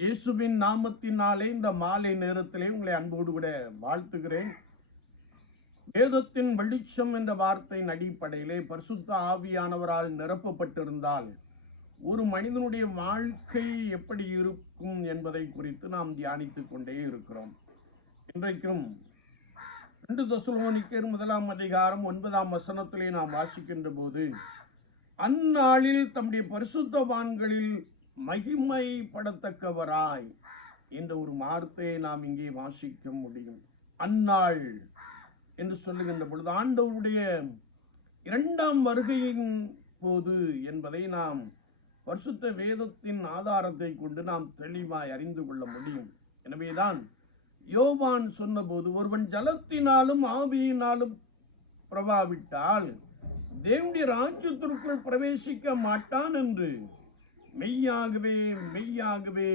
இயேசுவின் நாமத்தினாலே இந்த மாலை நேரத்திலே உங்களை அன்போடு கூட வாழ்த்துகிறேன். வேதத்தின் வெளிச்சம் என்ற வார்த்தையின் அடிப்படையிலே பரிசுத்த ஆவியானவரால் நிரப்பப்பட்டிருந்தால் ஒரு மனிதனுடைய வாழ்க்கை எப்படி இருக்கும் என்பதை குறித்து நாம் தியானித்துக் கொண்டே இருக்கிறோம். இன்றைக்கும் ரெண்டு தசுலோனிக்கர் முதலாம் அதிகாரம் ஒன்பதாம் வசனத்திலே நாம் வாசிக்கின்ற போது அந்நாளில் தம்முடைய பரிசுத்தவான்களில் மகிமைப்படத்தக்கவராய் என்ற ஒரு வார்த்தையை நாம் இங்கே வாசிக்க முடியும். அந்நாள் என்று சொல்லுகின்ற பொழுது ஆண்டவருடைய இரண்டாம் வருகையின் போது என்பதை நாம் வருஷத்த வேதத்தின் ஆதாரத்தை கொண்டு நாம் தெளிவாய் அறிந்து கொள்ள முடியும். எனவேதான் யோவான் சொன்னபோது ஒருவன் ஜலத்தினாலும் ஆவியினாலும் பிரபாவிட்டால் தேவனுடைய ராஜ்யத்திற்குள் பிரவேசிக்க மாட்டான் என்று மெய்யாகவே மெய்யாகவே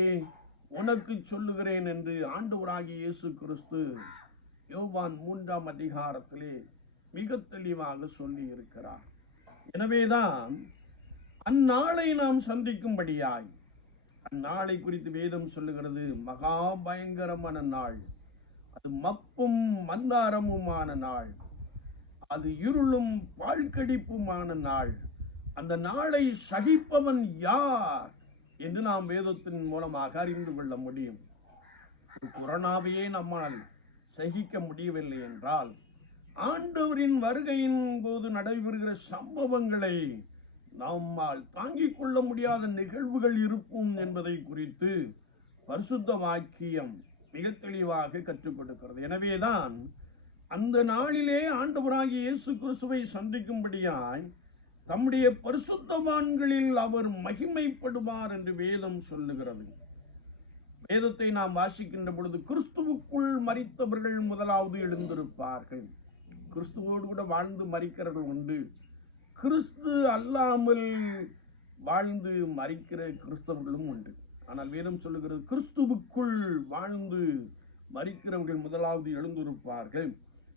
உனக்கு சொல்லுகிறேன் என்று ஆண்டவராகிய இயேசு கிறிஸ்து யோவான் மூன்றாம் அதிகாரத்திலே மிக தெளிவாக சொல்லி இருக்கிறார் எனவேதான் அந்நாளை நாம் சந்திக்கும்படியாய் அந்நாளை குறித்து வேதம் சொல்லுகிறது மகா பயங்கரமான நாள். அது மப்பும் மந்தாரமுமான நாள். அது இருளும் வாழ்க்கடிப்புமான நாள். அந்த நாளை சகிப்பவன் யார் என்று நாம் வேதத்தின் மூலமாக அறிந்து கொள்ள முடியும். கொரோனாவையே நம்மால் சகிக்க முடியவில்லை என்றால் ஆண்டவரின் வருகையின் போது நடைபெறுகிற சம்பவங்களை நம்மால் தாங்கிக் கொள்ள முடியாத நிகழ்வுகள் இருக்கும் என்பதை குறித்து பரிசுத்த வாக்கியம் மிக தெளிவாக கற்றுக் கொடுக்கிறது. எனவேதான் அந்த நாளிலே ஆண்டவராகிய இயேசு கிறிஸ்துவை சந்திக்கும்படியாய் தம்முடைய பரிசுத்தவான்களில் அவர் மகிமைப்படுவார் என்று வேதம் சொல்லுகிறது. வேதத்தை நாம் வாசிக்கின்ற பொழுது கிறிஸ்துவுக்குள் மறித்தவர்கள் முதலாவது எழுந்திருப்பார்கள். கிறிஸ்துவோடு கூட வாழ்ந்து மறிக்கிறவர்கள் உண்டு. கிறிஸ்து அல்லாமல் வாழ்ந்து மறிக்கிற கிறிஸ்தவர்களும் உண்டு. ஆனால் வேதம் சொல்லுகிறது கிறிஸ்துவுக்குள் வாழ்ந்து மறிக்கிறவர்கள் முதலாவது எழுந்திருப்பார்கள்.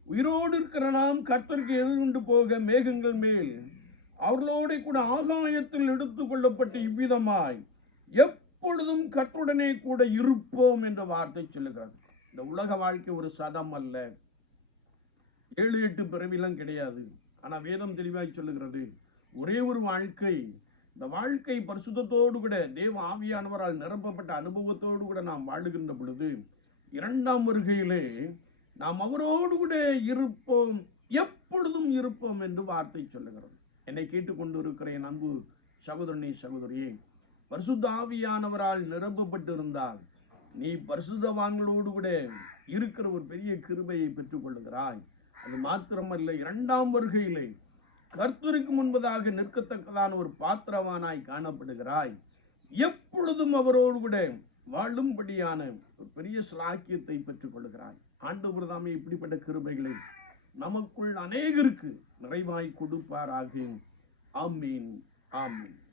உயிரோடு இருக்கிற நாம் கர்த்தருக்கு எதிர்கொண்டு போக மேகங்கள் மேல் அவர்களோட கூட ஆகாயத்தில் எடுத்துக் கொள்ளப்பட்டு இவ்விதமாய் எப்பொழுதும் கற்றுடனே கூட இருப்போம் என்ற வார்த்தை சொல்லுகிறது. இந்த உலக வாழ்க்கை ஒரு சதம் அல்ல. ஏழு எட்டு பிறவிலாம் கிடையாது. ஆனால் வேதம் தெளிவாய் சொல்லுகிறது ஒரே ஒரு வாழ்க்கை. இந்த வாழ்க்கை பரிசுத்தத்தோடு கூட தேவ ஆவியானவரால் நிரப்பப்பட்ட அனுபவத்தோடு கூட நாம் வாழுகின்ற பொழுது இரண்டாம் வருகையிலே நாம் அவரோடு கூட இருப்போம் எப்பொழுதும் இருப்போம் என்று வார்த்தை சொல்லுகிறது. என்னை கேட்டுக்கொண்டு இருக்கிற என் அன்பு சகோதரனே சகோதரியே பரிசுத்த ஆவியானவரால் நிரப்பப்பட்டிருந்தால் நீ பரிசுத்தவான்களோடு கூட இருக்கிற ஒரு பெரிய கிருபையை பெற்றுக்கொள்ளுகிறாய். அது மாத்திரமல்ல இரண்டாம் வருகையிலே கர்த்தருக்கு முன்பதாக நிற்கத்தக்கதான ஒரு பாத்திரவானாய் காணப்படுகிறாய். எப்பொழுதும் அவரோடு கூட வாழும்படியான ஒரு பெரிய சிலாக்கியத்தை பெற்றுக்கொள்கிறாய் ஆண்டு தாமே இப்படிப்பட்ட கிருபைகளை நமக்குள் அநேகருக்கு நிறைவாய் கொடுப்பாராக. ஆமீன் ஆமீன்.